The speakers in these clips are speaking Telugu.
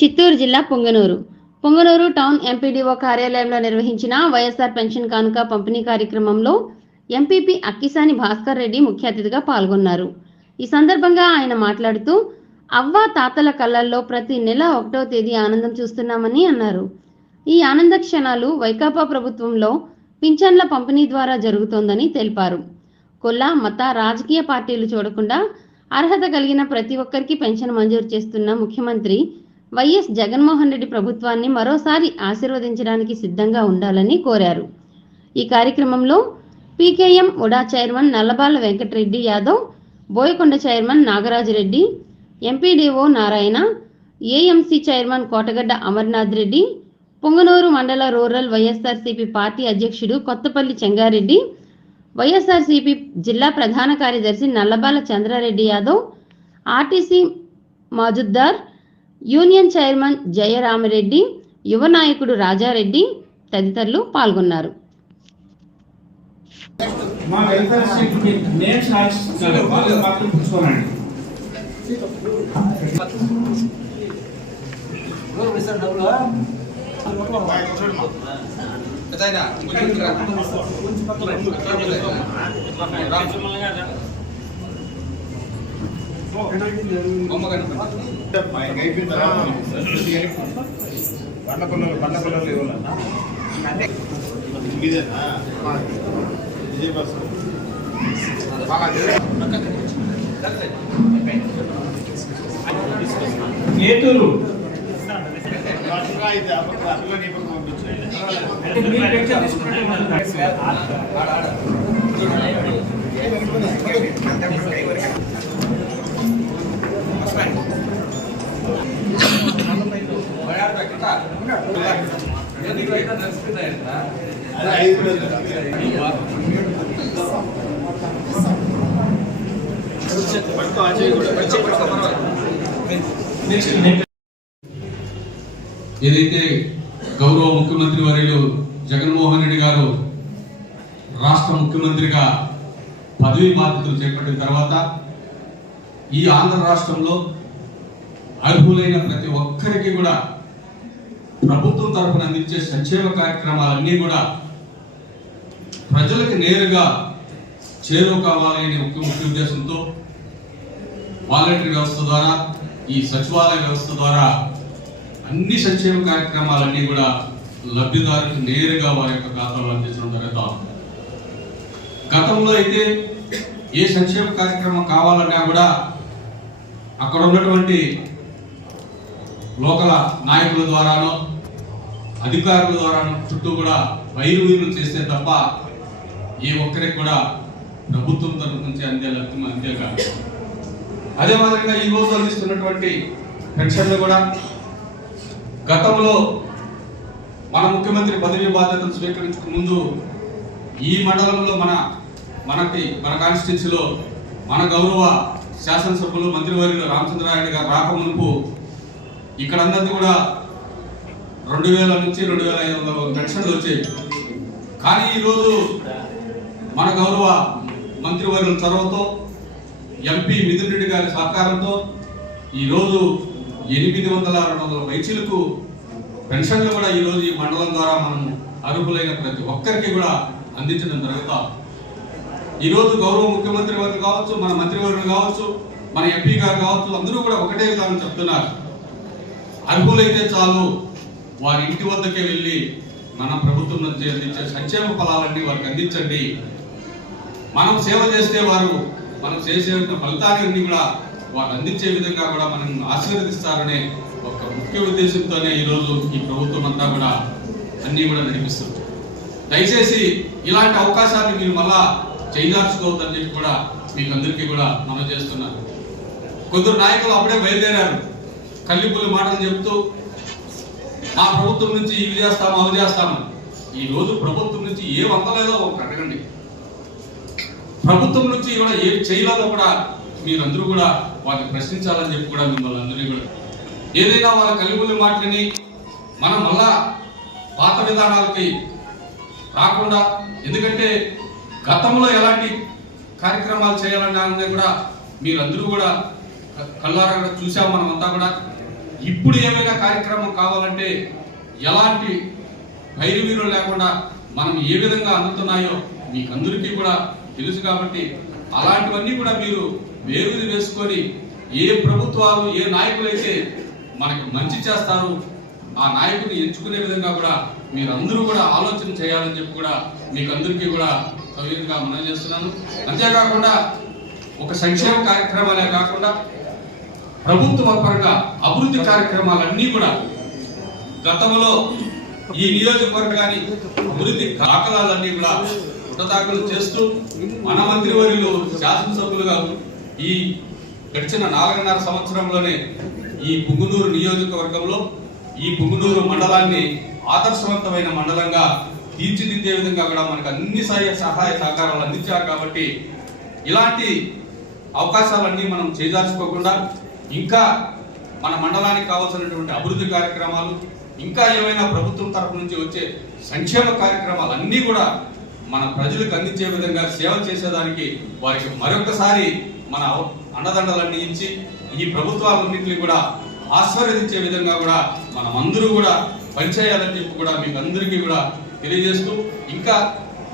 చిత్తూరు జిల్లా పొంగనూరు. పొంగనూరు టౌన్ ఎంపీడీఓ కార్యాలయంలో నిర్వహించిన వైఎస్ఆర్ పెన్షన్ కానుక పంపిణీ కార్యక్రమంలో ఎంపీపీ అక్కిసాని భాస్కర్ రెడ్డి ముఖ్య అతిథిగా పాల్గొన్నారు. ఈ సందర్భంగా ఆయన మాట్లాడుతూ అవ్వ తాతల కళ్ళల్లో ప్రతి నెల ఒకటో తేదీ ఆనందం చూస్తున్నామని అన్నారు. ఈ ఆనంద క్షణాలు వైకాపా ప్రభుత్వంలో పింఛన్ల పంపిణీ ద్వారా జరుగుతోందని తెలిపారు. కుల మత రాజకీయ పార్టీలు చూడకుండా అర్హత కలిగిన ప్రతి ఒక్కరికి పెన్షన్ మంజూరు చేస్తున్న ముఖ్యమంత్రి వైఎస్ జగన్మోహన్ రెడ్డి ప్రభుత్వాన్ని మరోసారి ఆశీర్వదించడానికి సిద్ధంగా ఉండాలని కోరారు. ఈ కార్యక్రమంలో PKM UDA chairman Nallabala Venkatareddy Yadav Boyakonda chairman Nagaraju MPDO Narayana AMC chairman Kotagadda Amarnath Reddy Ponganuru మండల రూరల్ వైఎస్ఆర్సీపీ పార్టీ అధ్యక్షుడు కొత్తపల్లి చెంగారెడ్డి వైఎస్ఆర్సీపీ జిల్లా ప్రధాన కార్యదర్శి నల్లబాల చంద్రారెడ్డి యాదవ్ ఆర్టీసీ మాజుద్దార్ యూనియన్ చైర్మన్ జయరామరెడ్డి యువ నాయకుడు రాజారెడ్డి తదితరులు పాల్గొన్నారు. మా వెల్ఫేర్ స్టేట్ నేమ్స్ రాసిస్తున్నారు వాళ్ళు మాత్రం పుచ్చుకోనండి పండ్ల పిల్లలు పండ్ల పిల్లలు ఇవ్వాలన్నా ఇదేనా ఇదే బస్ ఏటూరు ఇది ఏదైతే గౌరవ ముఖ్యమంత్రి వర్యులు జగన్మోహన్ రెడ్డి గారు రాష్ట్ర ముఖ్యమంత్రిగా పదవి బాధ్యతలు చేపట్టిన తర్వాత ఈ ఆంధ్ర రాష్ట్రంలో అర్హులైన ప్రతి ఒక్కరికి కూడా ప్రభుత్వం తరఫున అందించే సంక్షేమ కార్యక్రమాలన్నీ కూడా ప్రజలకు నేరుగా చేరువ కావాలనే ముఖ్య ముఖ్య ఉద్దేశంతో వాలంటరీ వ్యవస్థ ద్వారా ఈ సచివాలయ వ్యవస్థ ద్వారా అన్ని సంక్షేమ కార్యక్రమాలన్నీ కూడా లబ్ధిదారులకు నేరుగా వారి యొక్క ఖాతాలో అందించడం జరుగుతా గతంలో అయితే ఏ సంక్షేమ కార్యక్రమం కావాలన్నా కూడా అక్కడ ఉన్నటువంటి లోకల నాయకుల ద్వారానో అధికారుల ద్వారా చుట్టూ కూడా వైరు వీరులు చేస్తే తప్ప ఏ ఒక్కరికి కూడా ప్రభుత్వం తరఫు నుంచి అందే లబ్ధి అందే కాదు. అదే మాదిరిగా ఈ రోజు అందిస్తున్నటువంటి పెన్షన్లు కూడా గతంలో మన ముఖ్యమంత్రి పదవి బాధ్యతలు స్వీకరించక ముందు ఈ మండలంలో మన మనకి మన కాన్స్టిట్యున్సీలో మన గౌరవ శాసనసభ్యులు మంత్రివర్యులు రామచంద్రారాయణ గారు రాకమునుపు ఇక్కడ అందరికీ కూడా రెండు వేల నుంచి రెండు వేల ఐదు వందల పెన్షన్లు వచ్చాయి. కానీ ఈరోజు మన గౌరవ మంత్రివర్యుల చొరవతో ఎంపీ మిథున్ రెడ్డి గారి సహకారంతో ఈరోజు ఎనిమిది వందల రెండు వందల పైచీలకు పెన్షన్లు కూడా ఈరోజు ఈ మండలం ద్వారా మనం అర్హులైన ప్రతి ఒక్కరికి కూడా అందించడం జరుగుతాం ఈరోజు గౌరవ ముఖ్యమంత్రి వారు కావచ్చు మన మంత్రివర్యులు కావచ్చు మన ఎంపీ గారు కావచ్చు అందరూ కూడా ఒకటే విధానం చెప్తున్నారు. అర్హులైతే చాలు వారి ఇంటి వద్దకే వెళ్ళి మన ప్రభుత్వం నుంచి అందించే సంక్షేమ ఫలాలన్నీ వారికి అందించండి. మనం సేవ చేస్తే వారు మనం చేసే ఫలితాలన్నీ కూడా వారు అందించే విధంగా కూడా మనం ఆశీర్వదిస్తారనే ఒక ముఖ్య ఉద్దేశంతోనే ఈరోజు ఈ ప్రభుత్వం అంతా కూడా అన్నీ కూడా నడిపిస్తుంది. దయచేసి ఇలాంటి అవకాశాన్ని మీరు మళ్ళా చేయదార్చుకోవద్దని చెప్పి కూడా మీకు అందరికీ కూడా మనం చేస్తున్నాను. కొందరు నాయకులు అప్పుడే బయలుదేరారు. కల్లిపుల్లి మాటలు చెప్తూ మా ప్రభుత్వం నుంచి ఇవి చేస్తాము అవి చేస్తాము. ఈ రోజు ప్రభుత్వం నుంచి ఏ వందలేదో ఒకటి అడగండి. ప్రభుత్వం నుంచి కూడా ఏం చేయలేదో కూడా మీరందరూ కూడా వాళ్ళని ప్రశ్నించాలని చెప్పి కూడా మిమ్మల్ని అందరినీ కూడా. ఏదైనా వాళ్ళ కలిగులు మాటలని మనం మళ్ళా పాత విధానాలకి రాకుండా ఎందుకంటే గతంలో ఎలాంటి కార్యక్రమాలు చేయాలన్నా కూడా మీరందరూ కూడా క- కళ్ళారా చూసాం మనమంతా కూడా. ఇప్పుడు ఏమైనా కార్యక్రమం కావాలంటే ఎలాంటి భైరవీరులు లేకుండా మనం ఏ విధంగా అందుతున్నాయో మీకు అందరికీ కూడా తెలుసు కాబట్టి అలాంటివన్నీ కూడా మీరు వేరుది వేసుకొని ఏ ప్రభుత్వాలు ఏ నాయకులైతే మనకు మంచి చేస్తారు ఆ నాయకుని ఎంచుకునే విధంగా కూడా మీరందరూ కూడా ఆలోచన చేయాలని చెప్పి కూడా మీకు అందరికీ కూడా సౌకర్యంగా మనం చేస్తున్నాను. అంతేకాకుండా ఒక సంక్షేమ కార్యక్రమాలే కాకుండా ప్రభుత్వ పరంగా అభివృద్ధి కార్యక్రమాలన్నీ కూడా గతంలో ఈ నియోజకవర్గాన్ని అభివృద్ధి దాఖలాలన్నీ కూడా పుట్టదాఖలు చేస్తూ మన మంత్రివర్యులు శాసనసభ్యులుగా ఈ గడిచిన నాలుగున్నర సంవత్సరంలోనే ఈ పుంగునూరు నియోజకవర్గంలో ఈ పుంగునూరు మండలాన్ని ఆదర్శవంతమైన మండలంగా తీర్చిదిద్దే విధంగా కూడా మనకు అన్ని సహాయ సహాయ సహకారాలు అందించారు కాబట్టి ఇలాంటి అవకాశాలన్నీ మనం చేజార్చుకోకుండా ఇంకా మన మండలానికి కావాల్సినటువంటి అభివృద్ధి కార్యక్రమాలు ఇంకా ఏమైనా ప్రభుత్వం తరపు నుంచి వచ్చే సంక్షేమ కార్యక్రమాలు అన్నీ కూడా మన ప్రజలకు అందించే విధంగా సేవ చేసేదానికి వారికి మరొకసారి మన అండదండలన్నీ ఇచ్చి ఈ ప్రభుత్వాలన్నింటినీ కూడా ఆశీర్వదించే విధంగా కూడా మనం అందరూ కూడా పనిచేయాలని చెప్పి కూడా మీకు అందరికీ కూడా తెలియజేస్తూ ఇంకా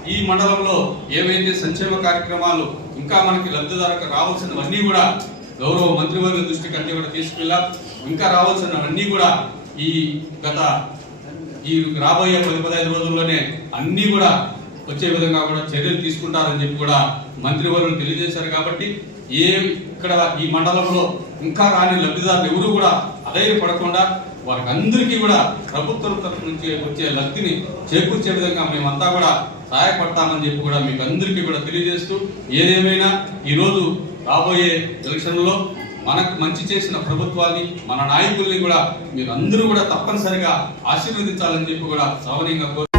ఈ మండలంలో ఏవైతే సంక్షేమ కార్యక్రమాలు ఇంకా మనకి లబ్ధిదారులకు రావాల్సినవన్నీ కూడా గౌరవ మంత్రివర్గ దృష్టికి అన్ని కూడా తీసుకెళ్ళాం. ఇంకా రావాల్సినవన్నీ కూడా ఈ గత ఈ రాబోయే పది పదహైదు రోజుల్లోనే అన్నీ కూడా వచ్చే విధంగా కూడా చర్యలు తీసుకుంటారని చెప్పి కూడా మంత్రివర్యులు తెలియజేశారు కాబట్టి ఏ ఇక్కడ ఈ మండలంలో ఇంకా రాని లబ్ధిదారులు ఎవరు కూడా అధైర్యపడకుండా వారికి అందరికీ కూడా ప్రభుత్వం తరఫు నుంచి వచ్చే లబ్ధిని చేకూర్చే విధంగా మేమంతా కూడా సహాయపడతామని చెప్పి కూడా మీకు అందరికీ కూడా తెలియజేస్తూ ఏదేమైనా ఈరోజు రాబోయే ఎలక్షన్లో మనకు మంచి చేసిన ప్రభుత్వాన్ని మన నాయకుల్ని కూడా మీరు అందరూ కూడా తప్పనిసరిగా ఆశీర్వదించాలని చెప్పి కూడా సవనీయంగా కోరు